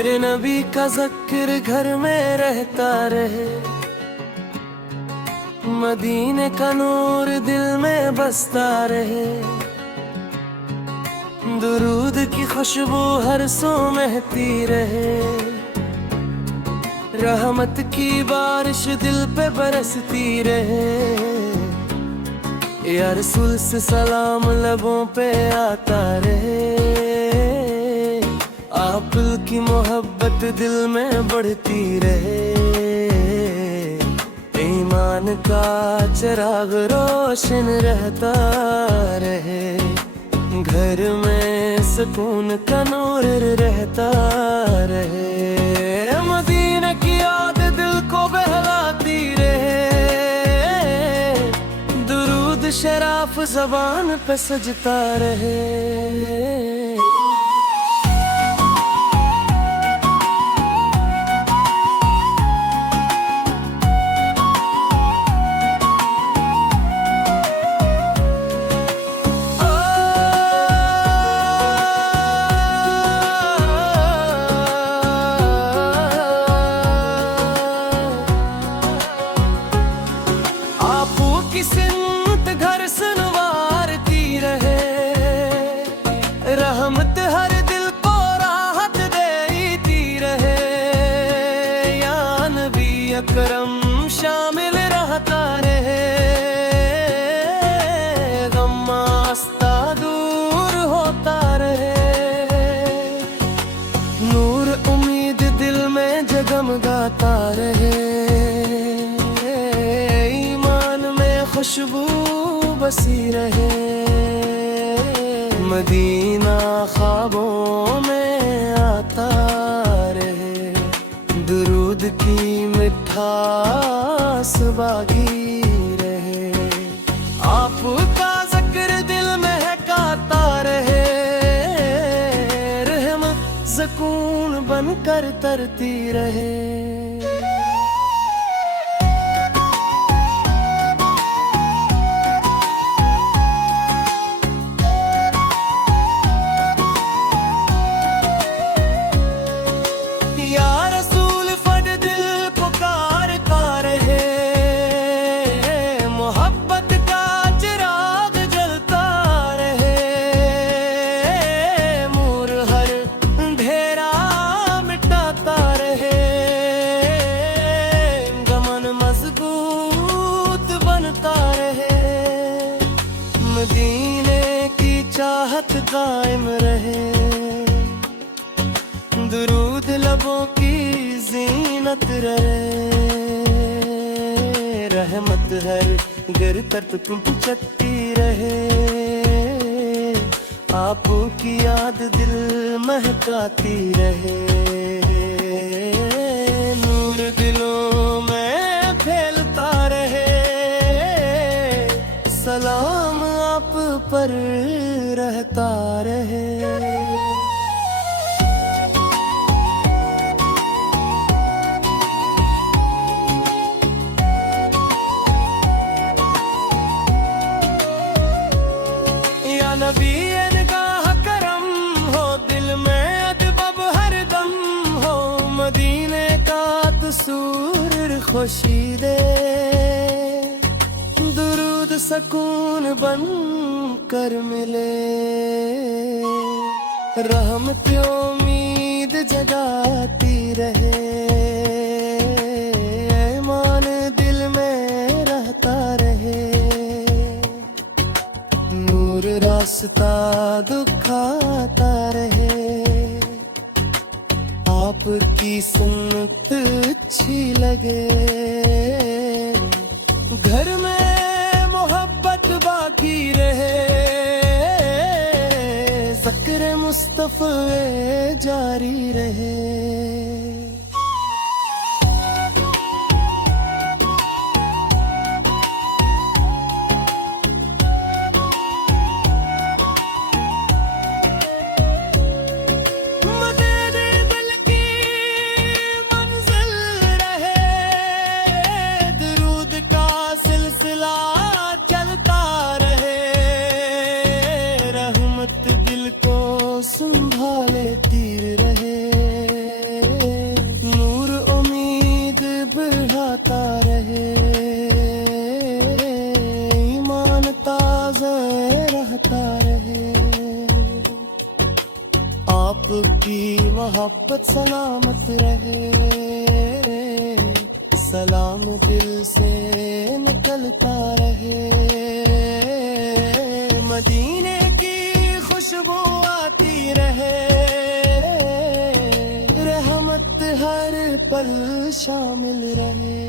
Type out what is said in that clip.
तेरे नबी का ज़िक्र घर में रहता रहे, मदीने का नूर दिल में बसता रहे। दुरूद की खुशबू हर सो महती रहे, रहमत की बारिश दिल पे बरसती रहे। या रसूल से सलाम लबों पे आता रहे, आप की मोहब्बत दिल में बढ़ती रहे। ईमान का चिराग रोशन रहता रहे, घर में सुकून का नूर रहता रहे। मदीने की याद दिल को बहलाती रहे, दुरूद शराफ ज़बान पे सजता रहे। की सिमत घर सुनवारती रहे, रहमत हर दिल को राहत देती रहे। या नबी अकरम शामिल रहता रहे, गम आस्ता दूर होता रहे। नूर उम्मीद दिल में जगमगाता रहे, खुशबू बसी रहे। मदीना ख्वाबों में आता रहे, दुरूद की मिठास बागी रहे। आपका ज़िक्र दिल महकाता रहे, रहमत सुकून बनकर तरती रहे। मदीने की चाहत कायम रहे, दुरूद लबों की जीनत रहे। रहमत हर गिर तक चकती रहे, आपकी याद दिल महकाती रहे। नूर दिलों में फैलता रहे, सलाम आप पर रहता रहे। या नबी निगाह करम हो, दिल में अदब हरदम हो। मदीने का तसूर खुशी दे, दुरूद सकून बन कर मिले। रहमत उम्मीद जगाती रहे, ईमान दिल में रहता रहे। नूर रास्ता दिखाता रहे, आपकी सुन्नत अच्छी लगे। घर में मोहब्बत बाकी रहे, ज़िक्र मुस्तफ़ा जारी रहे। संभाले तीर रहे, आता रहे, ईमान ताज़ा रहता रहे। आपकी मोहब्बत सलामत रहे, सलाम दिल से निकलता रहे। मदीने की खुशबू आती रहे, रहमत हर पल शामिल रहे।